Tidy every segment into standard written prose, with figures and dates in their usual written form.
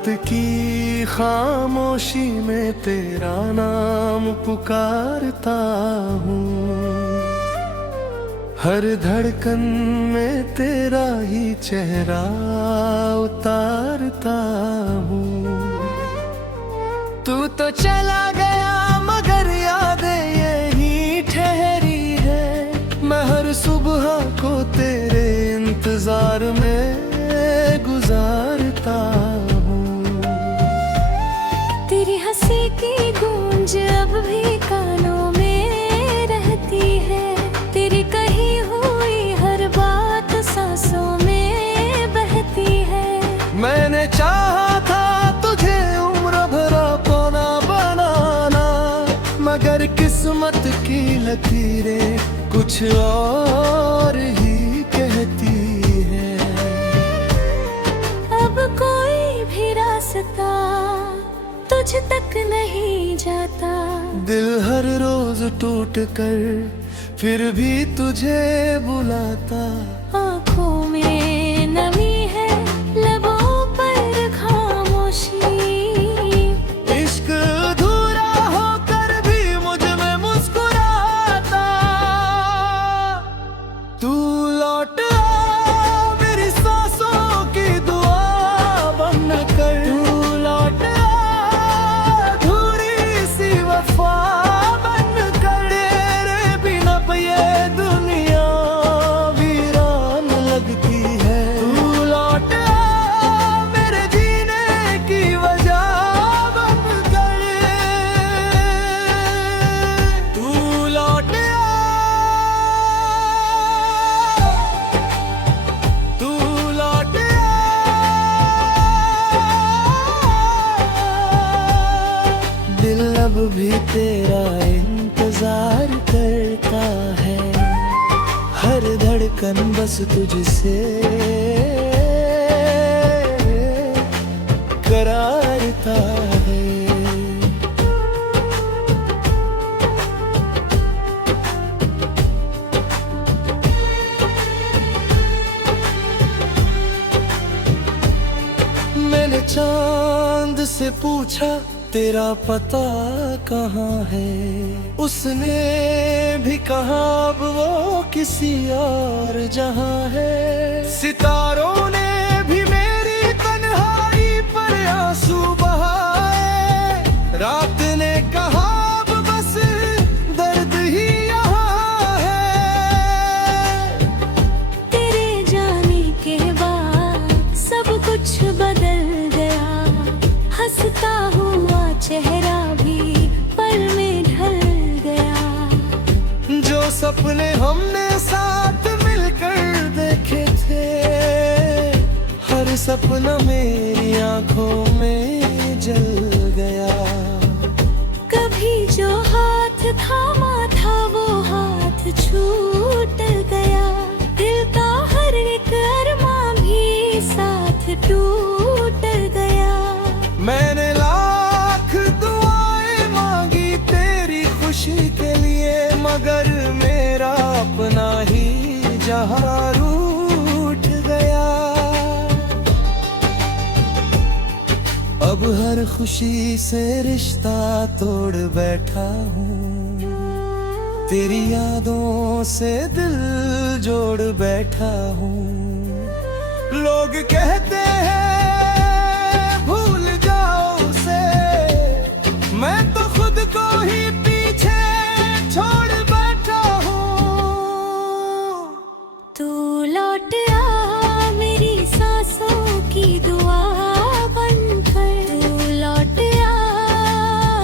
रात की खामोशी में तेरा नाम पुकारता हूँ। हर धड़कन में तेरा ही चेहरा उतारता हूँ। तू तो चला गया मगर यादें यहीं ठहरी है। मैं हर सुबह को तेरे इंतजार में गुजारता हूँ। तेरी हंसी की गूंज अब भी कानों में रहती है। तेरी कही हुई हर बात सांसों में बहती है। मैंने चाहा था तुझे उम्र भरा पौना बनाना, मगर किस्मत की लकीरें कुछ और ही कहती है। अब कोई भी रास्ता तुझ तक नहीं जाता। दिल हर रोज टूट कर फिर भी तुझे बुलाता। आँखों में नमी है, लबों पर खामोशी। इश्क अधूरा होकर भी मुझ में मुस्कुराता। तू लौट आ मेरी सांसों की दुआ बनकर। तू लौट आ अधूरी सी वफा बनकर। तेरे बिना ये दुनिया वीरान लगती है। तू लौट आ मेरे जीने की वजह बनकर। तू लौट आ, तू लौट आ। दिल अब भी तेरा इंतजार करता है। हर धड़कन बस तुझसे करारता है। मैंने चांद से पूछा तेरा पता कहाँ है। उसने भी कहा अब वो किसी और जहां है। सितारों ने भी मेरी तन्हाई पर आंसू बहाए। रात ने कहा अब बस दर्द ही यहाँ है। तेरे जाने के बाद सब कुछ बदल गया। हंसता हुआ चेहरा भी पल में ढल गया। जो सपने हमने साथ मिलकर देखे थे, हर सपना मेरी आंखों में जल गया। कभी जो हाथ थामा था वो हाथ छूट गया। दिल का हर एक अरमां भी साथ टूट गया। मैंने लाख दुआएं मांगी तेरी खुशी के लिए, मगर मेरा अपना ही जहां रूठ गया। अब हर खुशी से रिश्ता तोड़ बैठा हूँ। तेरी यादों से दिल जोड़ बैठा हूँ। लोग कहते हैं भूल जाओ उसे, मैं तो खुद को ही पीछे छोड़ बैठा हूँ। तू लौट आ मेरी सांसों की दुआ बनकर। तू लौट आ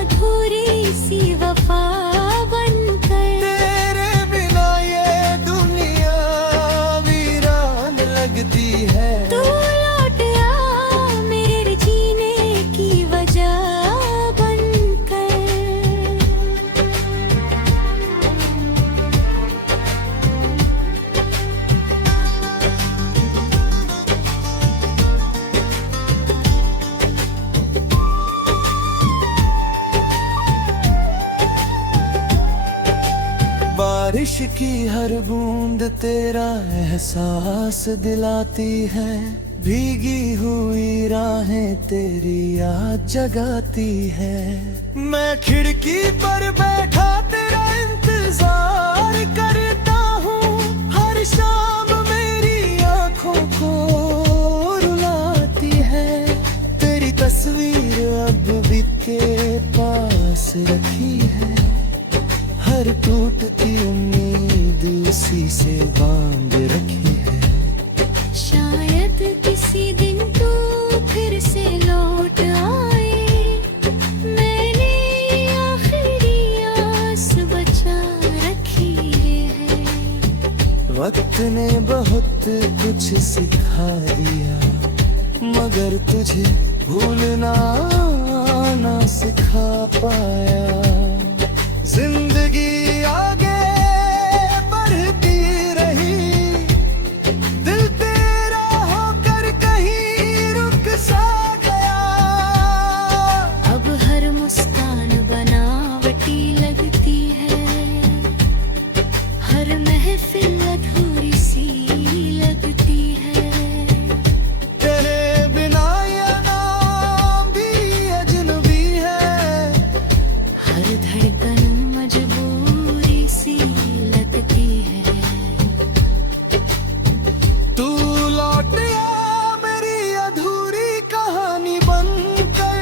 अधूरी सी वफा बनकर। तेरे बिना ये दुनिया वीरान लगती है। तू लौट आ मेरे जीने की वजह बनकर। बारिश की हर बूंद तेरा एहसास दिलाती है। भीगी हुई राहें तेरी याद जगाती है। मैं खिड़की पर बैठा तेरा इंतजार करता हूँ, हर शाम मेरी आंखों को रुलाती है। तेरी तस्वीर अब भी तेरे पास रखी है, हर टूटती उम्मीद उसी से बांध रखी है। शायद किसी दिन तू फिर से लौट आए, मैंने आखिरी आस बचा रखी है। वक्त ने बहुत कुछ सिखा दिया, मगर तुझे भूलना ना सिखा पाया। जिंदगी आगे बढ़ती रही, दिल तेरा होकर कहीं रुक सा गया। अब हर मुस्कान बनावटी लगती है, हर महफिल अधूरी सी लगती है। तेरे बिना ये नाम भी अजनबी है, हर धड़कन मजबूरी सी लगती है। तू लौट आ मेरी अधूरी कहानी बनकर।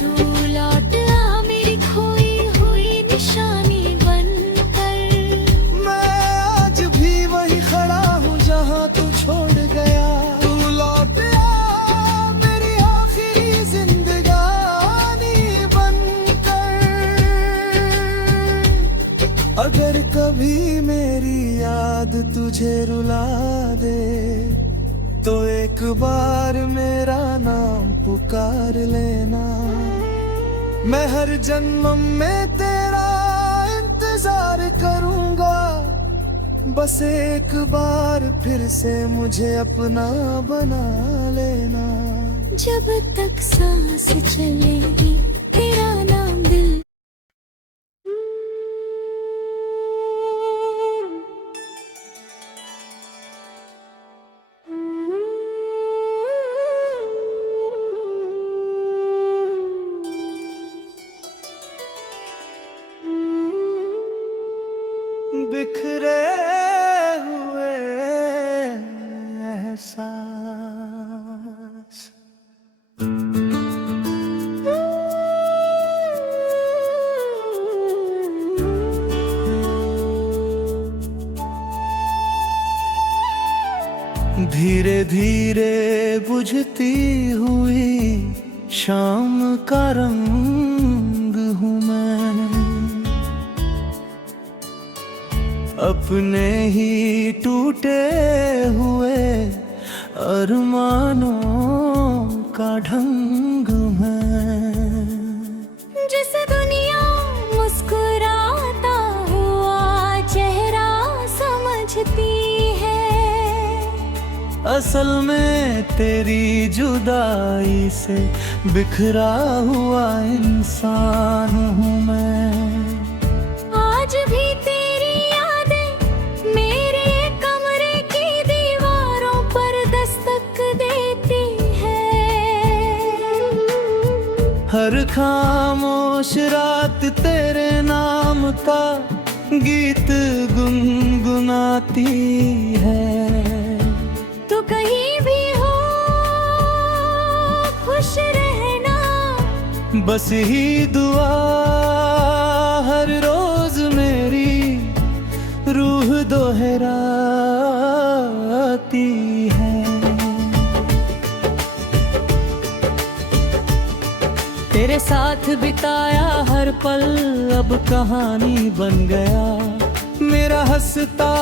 तू लौट आ मेरी खोई हुई निशानी बनकर। मैं आज भी वही खड़ा हूँ जहाँ तू छोड़ गया। तू लौट आ मेरी आखिरी जिंदगानी बनकर। अगर कभी मेरी याद तुझे रुला दे, तो एक बार मेरा नाम पुकार लेना। मैं हर जन्म में तेरा इंतजार करूंगा, बस एक बार फिर से मुझे अपना बना लेना। जब तक सांस चलेगी तेरा नाम दिल। बिखरे हुए एहसास। धीरे धीरे बुझती हुई शाम का रंग हूँ मैं, अपने ही टूटे हुए अरमानों का ढंग है। जिस दुनिया मुस्कुराता हुआ चेहरा समझती है, असल में तेरी जुदाई से बिखरा हुआ इंसान हूँ मैं। आज भी तेरी यादें मेरे कमरे की दीवारों पर दस्तक देती है। हर खामोश रात तेरे नाम का गीत गुनगुनाती है। तू कहीं भी हो खुश रहना, बस ही दुआ हर रोज मेरी रूह दोहराती है। तेरे साथ बिताया हर पल अब कहानी बन गया। मेरा हंसता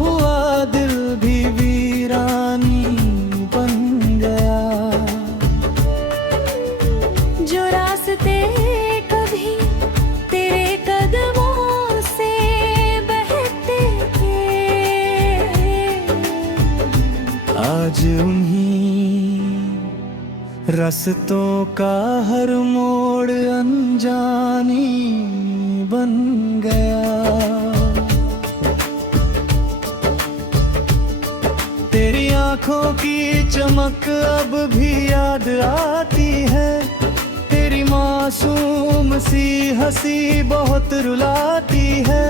हुआ दिल भी वीरानी बन गया। जो रास्ते कभी तेरे कदमों से बहते थे, आज उन्हीं रास्तों का हर मोड़ अनजानी बन गया। तेरी आंखों की चमक अब भी याद आती है, तेरी मासूम सी हंसी बहुत रुलाती है।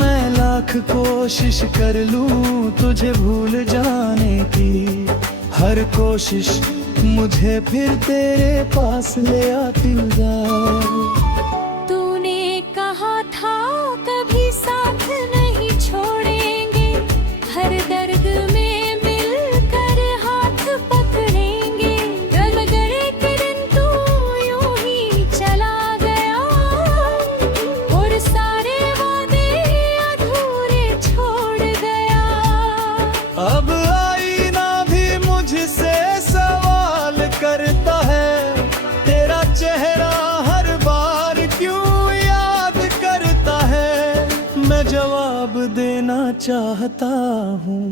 मैं लाख कोशिश कर लूं तुझे भूल जाने की, हर कोशिश मुझे फिर तेरे पास ले आती है। तूने कहा था कभी साथ नहीं छोड़ेंगे, हर दर्द में मिलकर हाथ पकड़ेंगे। मगर एक दिन तू यूं ही चला गया और सारे वादे अधूरे छोड़ गया। अब आईना भी मुझसे सवाल करता है, तेरा चेहरा हर बार क्यों याद करता है। मैं जवाब देना चाहता हूँ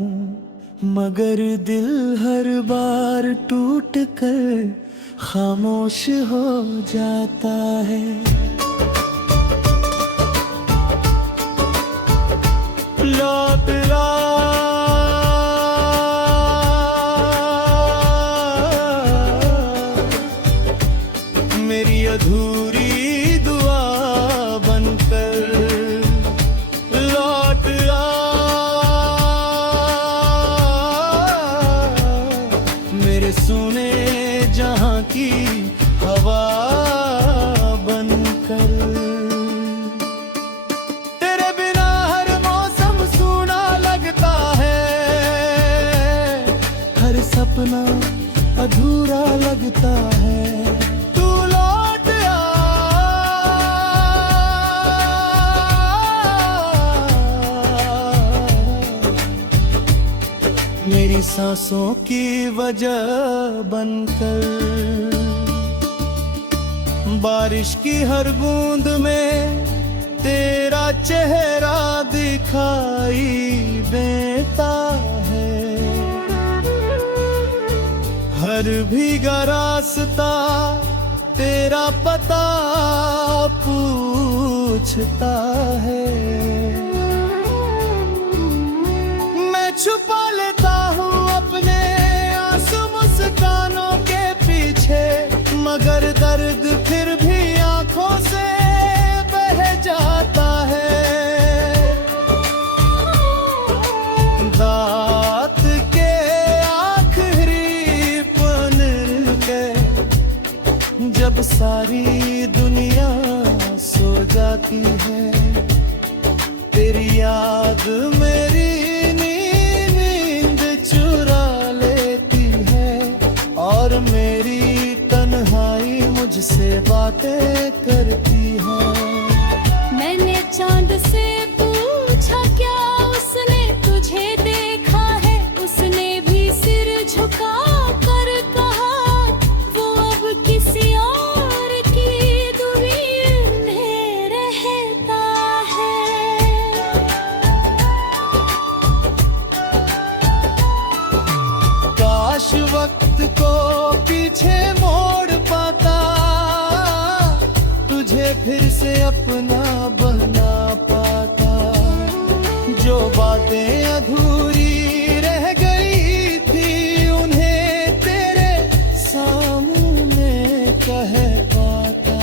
मगर दिल हर बार टूट कर खामोश हो जाता है। लौट ला मेरी अधूरी दुआ बनकर, लौट आ मेरे सुने जहां की हवा बनकर। तेरे बिना हर मौसम सूना लगता है, हर सपना अधूरा लगता है। मेरी सांसों की वजह बनकर, बारिश की हर बूंद में तेरा चेहरा दिखाई देता है। हर भीगा रास्ता तेरा पता पूछता है। मैं छुपा लेता हूँ अपने आंसू मुस्कानों के पीछे, मगर दर्द फिर भी आंखों से बह जाता है। दांत के आखिरी पन्ने के जब सारी दुनिया सो जाती है, तेरी याद मेरी और मेरी तन्हाई मुझसे बातें करती है। मैंने चांद से पूछा क्या उसने तुझे देखा है, उसने भी सिर झुका कर कहा वो अब किसी और की दुनिया में रहता है। काश वक्त को पीछे मोड़ पाता, तुझे फिर से अपना बना पाता। जो बातें अधूरी रह गई थी उन्हें तेरे सामने कह पाता।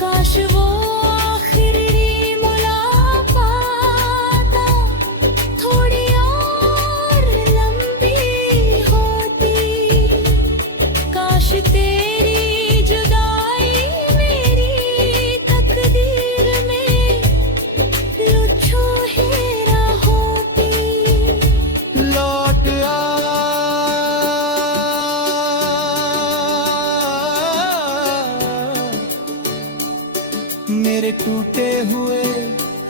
काश वो आखिरी मुलाकात थोड़ी और लंबी होती। काश तेरी जुदाई मेरी तकदीर में लुच्छो हेरा होती। लौट आ मेरे टूटे हुए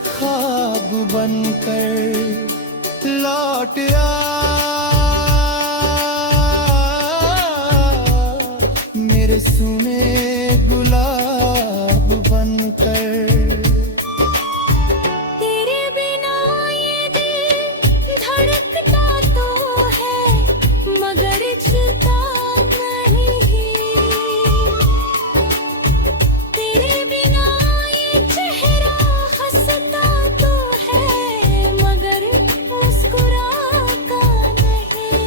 ख्वाब बनकर, लौट आ मेरे सुने गुलाब बनकर। तेरे बिना ये दिल धड़कता तो है मगर जलता नहीं। तेरे बिना ये चेहरा हंसता तो है मगर मुस्कुराता नहीं।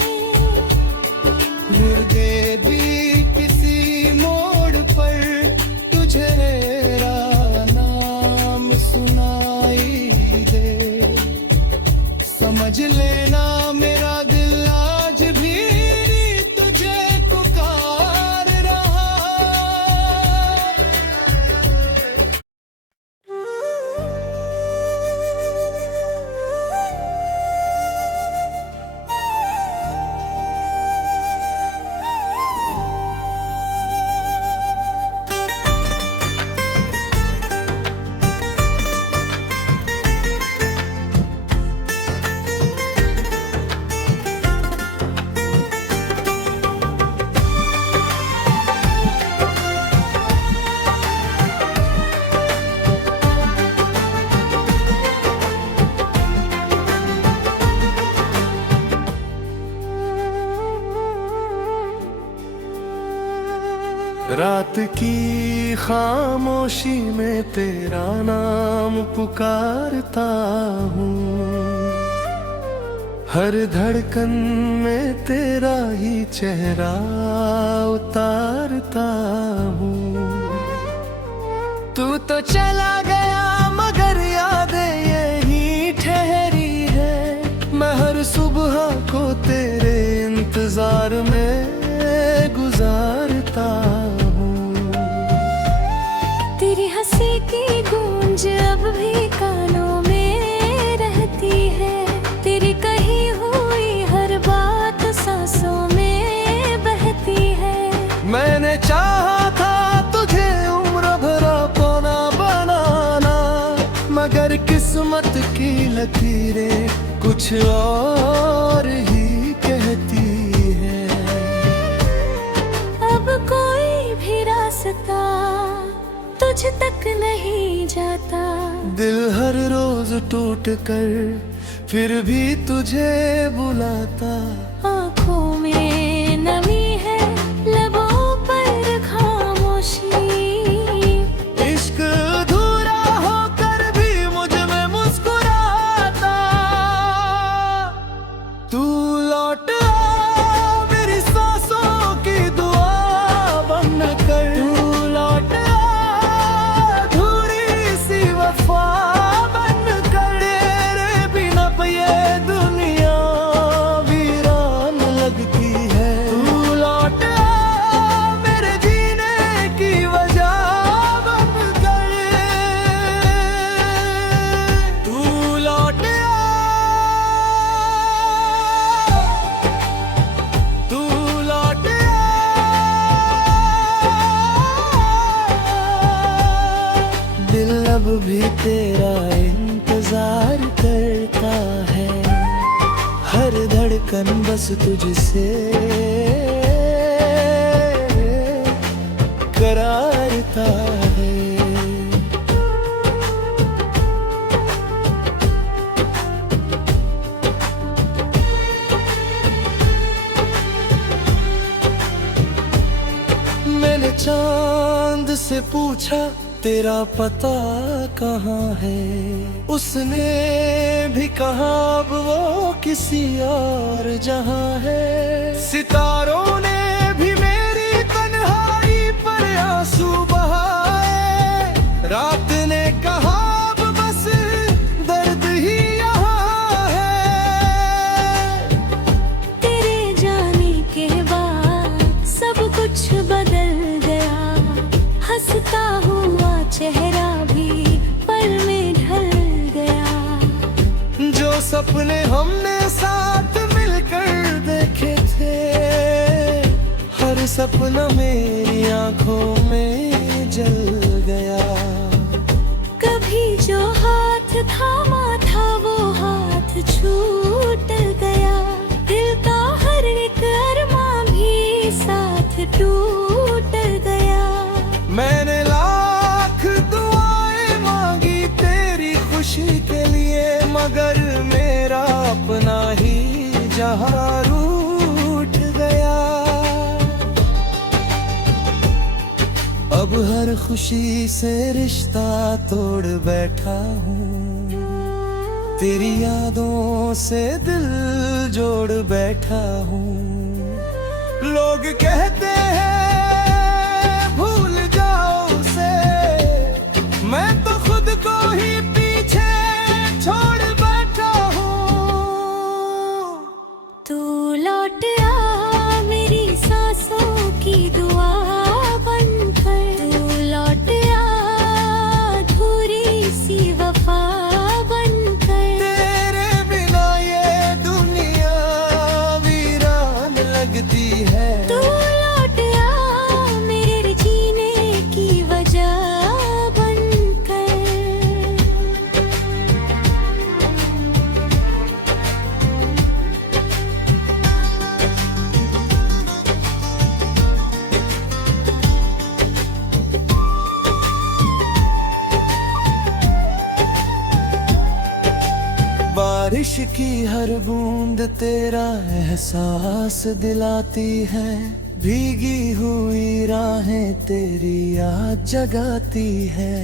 रात की खामोशी में तेरा नाम पुकारता हूँ, हर धड़कन में तेरा ही चेहरा उतारता हूँ। तू तो चला गया मगर यादें यहीं ठहरी है, मैं हर सुबह को तेरे इंतजार में गुजारता हूँ। तेरी हंसी की गूंज अब भी कानों में रहती है, तेरी कही हुई हर बात सांसों में बहती है। मैंने चाहा था तुझे उम्र भरा पौना बनाना, मगर किस्मत की लकीरें कुछ और ही कहती है। अब कोई भी रास्ता तुझ तक नहीं जाता, दिल हर रोज टूट कर फिर भी तुझे बुलाता। आँखों में नमी है, लबों पर खामोशी, इश्क अधूरा होकर भी मुझ में मुस्कुराता। तू लौट आ मेरी सांसों की दुआ बनकर, तू लौट आ अधूरी सी वफा बनकर। तेरे बिना ये दुनिया वीरान लगती है। तू लौट आ मेरे जीने की वजह बनकर, तू लौट आ, तू लौट आ। दिल अब भी तेरा इंतजार करता है, हर धड़कन बस तुझसे करारता है। मैंने चांद से पूछा तेरा पता कहाँ है, उसने भी कहा अब वो किसी और जहां है। सितारों ने भी मेरी तन्हाई पर आंसू बहाए, रात ने कहा अब बस दर्द ही यहाँ है। तेरे जाने के बाद सब कुछ बदल गया, हंसता हुआ चेहरा भी पल में ढल गया। जो सपने हमने साथ मिलकर देखे थे, हर सपना मेरी आंखों में जल गया। कभी जो हाथ थामा था वो हाथ छूट गया, दिल का हर एक अरमां भी साथ टूट गया। मैंने लाख दुआएं मांगी तेरी खुशी के लिए, मगर मेरा अपना ही जहां रूठ गया। अब हर खुशी से रिश्ता तोड़ बैठा हूँ, तेरी यादों से दिल जोड़ बैठा हूँ। लोग कहते हैं भूल जाओ उसे, मैं तो खुद को ही पीछे छोड़ बैठा हूँ। तू लौट आ मेरी सांसों की दुआ बनकर, तू लौट आ अधूरी सी वफा बनकर। तेरे बिना ये दुनिया वीरान लगती है। तू लौट आ मेरे जीने की वजह बनकर। बारिश की हर बूंद तेरा एहसास दिलाती है, भीगी हुई राहें तेरी याद जगाती है।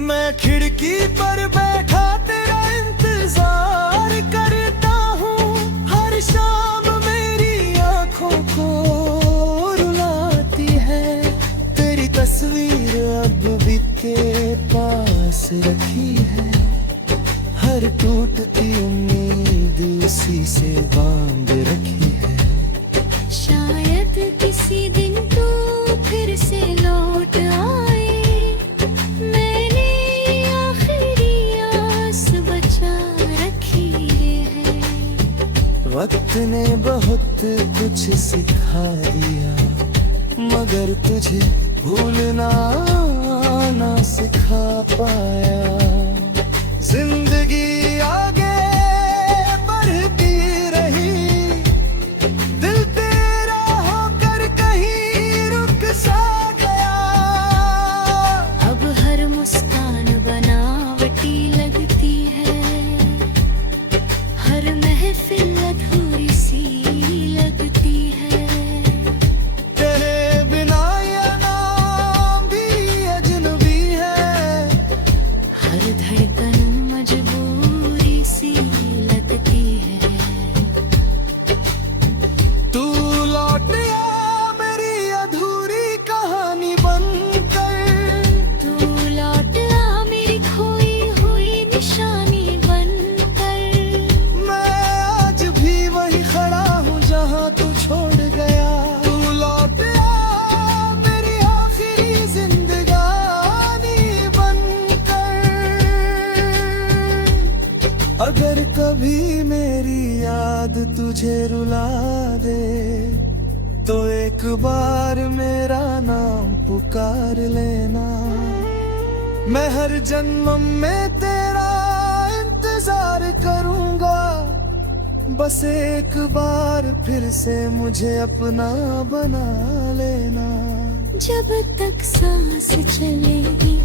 मैं खिड़की पर बैठा तेरा इंतजार करता हूँ, हर शाम मेरी आंखों को रुलाती है। तेरी तस्वीर अब भी तेरे पास रखी है, हर टूटती उम्मीद उसी से बांध रखी है। शायद किसी दिन तू फिर से लौट आए, मैंने आखिरी आस बचा रखी है। वक्त ने बहुत कुछ सिखा दिया, मगर तुझे भूलना ना सिखा पाया। जिंदगी आगे बढ़ती रही, दिल तेरा होकर कहीं रुक सा गया। अब हर मुस्कान बनावटी लगती है, हर महफिल अधूरी सी लगती है। तेरे बिना ये नाम भी अजनबी है, हर धड़कन मजबूरी सी लगती है। तू लौट आ मेरी अधूरी कहानी बनकर। तू लौट आ मेरी खोई हुई निशानी बनकर। मैं आज भी वही खड़ा हूँ जहाँ तू छोड़ गया। तू लौट आ मेरी आखिरी जिंदगानी बनकर। अगर कभी मेरी याद तुझे रुला दे, तो एक बार मेरा नाम पुकार लेना। मैं हर जन्म में तेरा इंतजार करूंगा, बस एक बार फिर से मुझे अपना बना लेना। जब तक सांस चलेगी